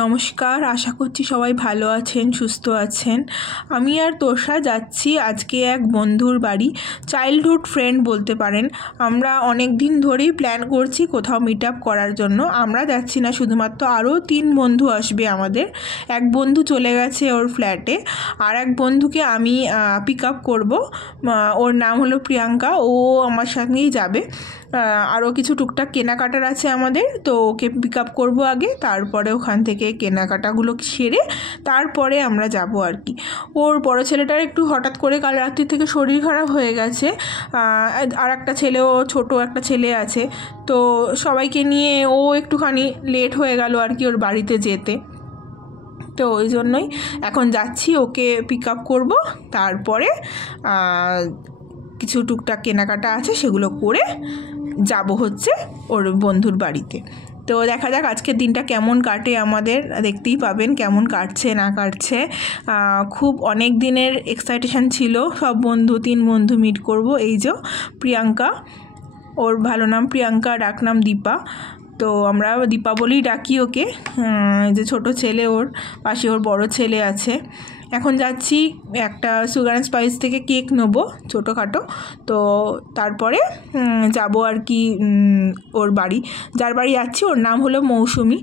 নমস্কার, আশা করছি সবাই ভালো আছেন, সুস্থ আছেন। আমি আর তোষা যাচ্ছি আজকে এক বন্ধুর বাড়ি, চাইল্ডহুড ফ্রেন্ড বলতে পারেন। আমরা অনেক দিন ধরেই প্ল্যান করছি কোথাও মিট আপ করার জন্য। আমরা যাচ্ছি না, শুধুমাত্র আরও 3 বন্ধু আসবে আমাদের। এক বন্ধু চলে গেছে ওর ফ্ল্যাটে, আর এক বন্ধুকে আমি পিক আপ করবো। ওর নাম হলো প্রিয়াঙ্কা, ও আমার সঙ্গেই যাবে। আরও কিছু টুকটাক কেনাকাটার আছে আমাদের, তো ওকে পিক আপ করবো আগে, তারপরে ওখান থেকে কেনাকাটাগুলো সেরে তারপরে আমরা যাব আর কি। ওর বড় ছেলেটার একটু হঠাৎ করে কাল রাত্রি থেকে শরীর খারাপ হয়ে গেছে। আর একটা ছেলেও, ছোটো একটা ছেলে আছে, তো সবাইকে নিয়ে ও একটুখানি লেট হয়ে গেল আর কি ওর বাড়িতে যেতে। তো ওই জন্যই এখন যাচ্ছি, ওকে পিক আপ করবো, তারপরে কিছু টুকটাক কেনাকাটা আছে সেগুলো করে যাব হচ্ছে ওর বন্ধুর বাড়িতে। তো দেখা যাক আজকের দিনটা কেমন কাটে আমাদের, দেখতেই পাবেন কেমন কাটছে না কাটছে। খুব অনেক দিনের এক্সাইটেশন ছিল, সব বন্ধু 3 বন্ধু মিট করব। এই যে প্রিয়াঙ্কা, ওর ভালো নাম প্রিয়াঙ্কা, ডাক নাম দীপা, তো আমরা দীপা বলেই ডাকি ওকে। যে ছোট ছেলে, ওর পাশে ওর বড় ছেলে আছে। এখন যাচ্ছি, একটা সুগার অ্যান্ড স্পাইস থেকে কেক নেবো ছোটোখাটো, তো তারপরে যাব আর কি ওর বাড়ি। যার বাড়ি যাচ্ছি ওর নাম হলো মৌসুমি।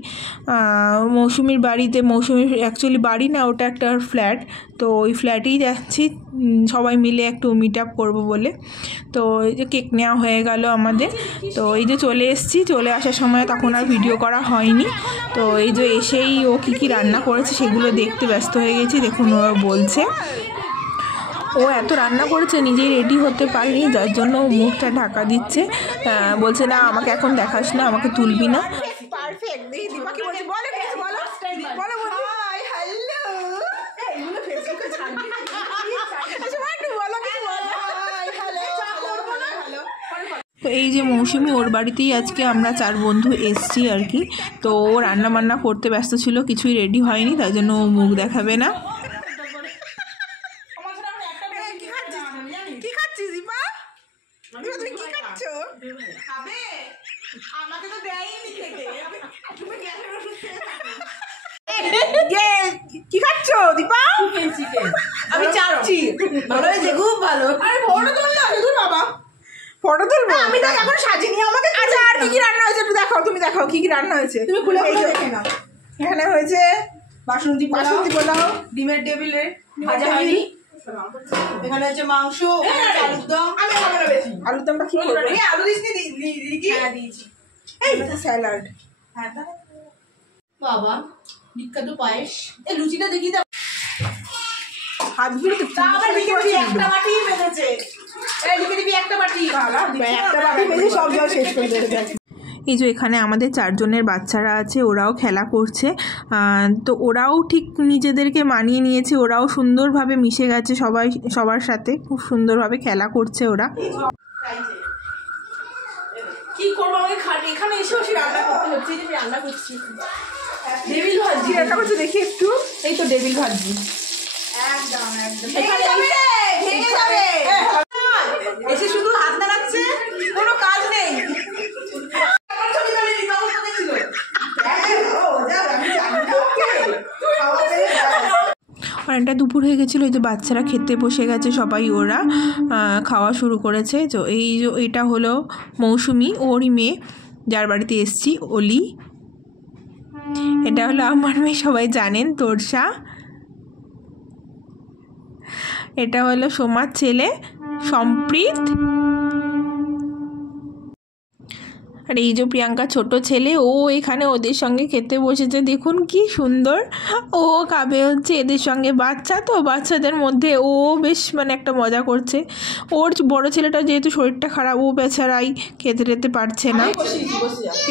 মৌসুমির বাড়িতে, মৌসুমির অ্যাকচুয়ালি বাড়ি না, ওটা একটা ফ্ল্যাট, তো ওই ফ্ল্যাটেই যাচ্ছি সবাই মিলে একটু মিট আপ করবো বলে। তো এই যে কেক নেওয়া হয়ে গেল আমাদের, তো এই যে চলে এসেছি। চলে আসার সময় তখন আর ভিডিও করা হয়নি, তো এই যে এসেই ও কী রান্না করেছে সেগুলো দেখতে ব্যস্ত হয়ে গেছি। দেখুন ও বলছে, ও এত রান্না করেছে নিজেই রেডি হতে পারেনি, যার জন্য ও মুখটা ঢাকা দিচ্ছে। বলছে না আমাকে এখন দেখাস না, আমাকে তুলবি না। তো এই যে মৌসুমি, ওর বাড়িতেই আজকে আমরা 4 বন্ধু এসছি আর কি। তো ও রান্না বান্না করতে ব্যস্ত ছিল, কিছুই রেডি হয়নি, তাই জন্য ও মুখ দেখাবে না। কি খাচ্ছ দীপা? আমি চাচ্ছি, ভালো হয়েছে, খুব ভালো। আরে ফটো তুল না, তুই বাবা ফটো তুলবো, আমি তো এখন সাজিনি আমাকে। আচ্ছা, আর কি কি রান্না হয়েছে একটু দেখাও, তুমি দেখাও কি কি রান্না হয়েছে, তুমি খুলে দেখে নাও। এখানে হয়েছে বাসন্তী পোলাও, ডিমের টেবিলে ভাজা হয়নি, এখানে হচ্ছে মাংস, আলুর দম। আমি খাবো না বেশি, আলুর দমটা কি করব? এই আলু দিসনি, হ্যাঁ দিয়েছি। এই স্যালাড, হ্যাঁ বাবা বিখ্যাত পায়েস। এই লুচিটা দেখি দাও, হাতগুলো তো আবার লিখে দিবি একটা বাটি মেজেছে। এই লিখে দিবি একটা বাটি, একটা বাটি মেজে সব জল শেষ করে দেবে। এই যে এখানে আমাদের 4 জনের বাচ্চারা আছে, ওরাও খেলা করছে। তো ওরাও ঠিক নিজেদেরকে মানিয়ে নিয়েছে, ওরাও সুন্দরভাবে মিশে গেছে সবার সাথে, খুব সুন্দরভাবে খেলা করছে ওরা। কি করবো, আমাকে এখানে এসে বসে রান্না করতে হচ্ছে, যে রান্না করছি ডেভিল ভাজি। রান্না করছে দেখি একটু, এই তো ডেভিল ভাজি, একদম একদম ভেঙে যাবে। এসে শুধু হাত নাড়াচ্ছে, কোনো কাজ নেই। অনেকটা দুপুর হয়ে গেছিলো, এই যে বাচ্চারা খেতে বসে গেছে সবাই, ওরা খাওয়া শুরু করেছে। তো এইটা হলো মৌসুমি, ওরই মেয়ে, যার বাড়িতে এসছি, অলি। এটা হলো আমার মেয়ে, সবাই জানেন, তোরসা। এটা হলো সোমার ছেলে সম্প্রীত। আর এই যে প্রিয়াঙ্কা ছোট ছেলে, ও এখানে ওদের সঙ্গে খেতে বসেছে, দেখুন কি সুন্দর। ও খাবে হচ্ছে এদের সঙ্গে, বাচ্চা তো, বাচ্চাদের মধ্যে ও বেশ মানে একটা মজা করছে। ওর বড় ছেলেটা যেহেতু শরীরটা খারাপ, ও বেচারাই খেতে টেতে পারছে না।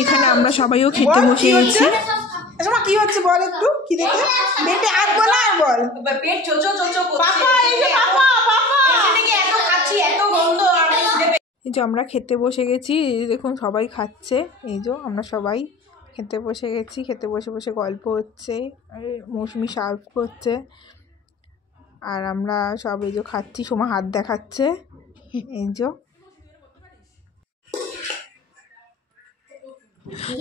এখানে আমরা সবাইও খেতে বসে গেছি। কি হচ্ছে বল একটু, কি দেখে পেটে আগ বল, আর বল পেট চোচো চোচো করছে। পাপা এই যে পাপা এখানে এত খাচ্ছি, এত গন্ধ। এই যে আমরা খেতে বসে গেছি, দেখুন সবাই খাচ্ছে। এই যে আমরা সবাই খেতে বসে গেছি, খেতে বসে বসে গল্প হচ্ছে, মৌসুমি সার্ভ করছে, আর আমরা সব এই যে খাচ্ছি। সোমা হাত দেখাচ্ছে, এই যে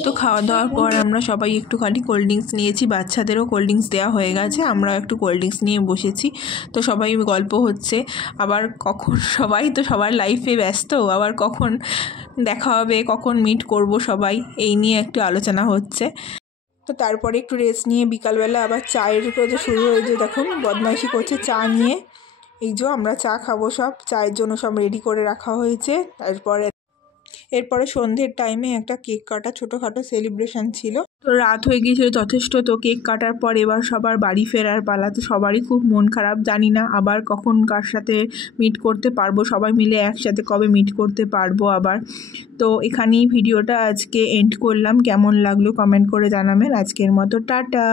তো খাওয়া দাওয়ার পর আমরা সবাই একটুখানি কোল্ড ড্রিঙ্কস নিয়েছি, বাচ্চাদেরও কোল্ড ড্রিঙ্কস দেওয়া হয়ে গেছে, আমরা একটু কোল্ড ড্রিঙ্কস নিয়ে বসেছি। তো সবাই গল্প হচ্ছে, আবার কখন সবাই তো সবার লাইফে ব্যস্ত, আবার কখন দেখা হবে, কখন মিট করব সবাই, এই নিয়ে একটু আলোচনা হচ্ছে। তো তারপরে একটু রেস্ট নিয়ে বিকালবেলা আবার চায়ের কথা শুরু হয়েছে, দেখুন বদমাইশি করছে চা নিয়ে। এই যে আমরা চা খাবো, সব চায়ের জন্য সব রেডি করে রাখা হয়েছে। এরপরে সন্ধ্যের টাইমে একটা কেক কাটা ছোটোখাটো সেলিব্রেশন ছিল। তো রাত হয়ে গিয়েছিল যথেষ্ট। তো কেক কাটার পর এবার সবার বাড়ি ফেরার পালা। তো সবারই খুব মন খারাপ, জানি না আবার কখন কার সাথে মিট করতে পারবো, সবাই মিলে একসাথে কবে মিট করতে পারবো আবার। তো এখানেই ভিডিওটা আজকে এন্ড করলাম। কেমন লাগলো কমেন্ট করে জানাবেন। আজকের মতো টাটা।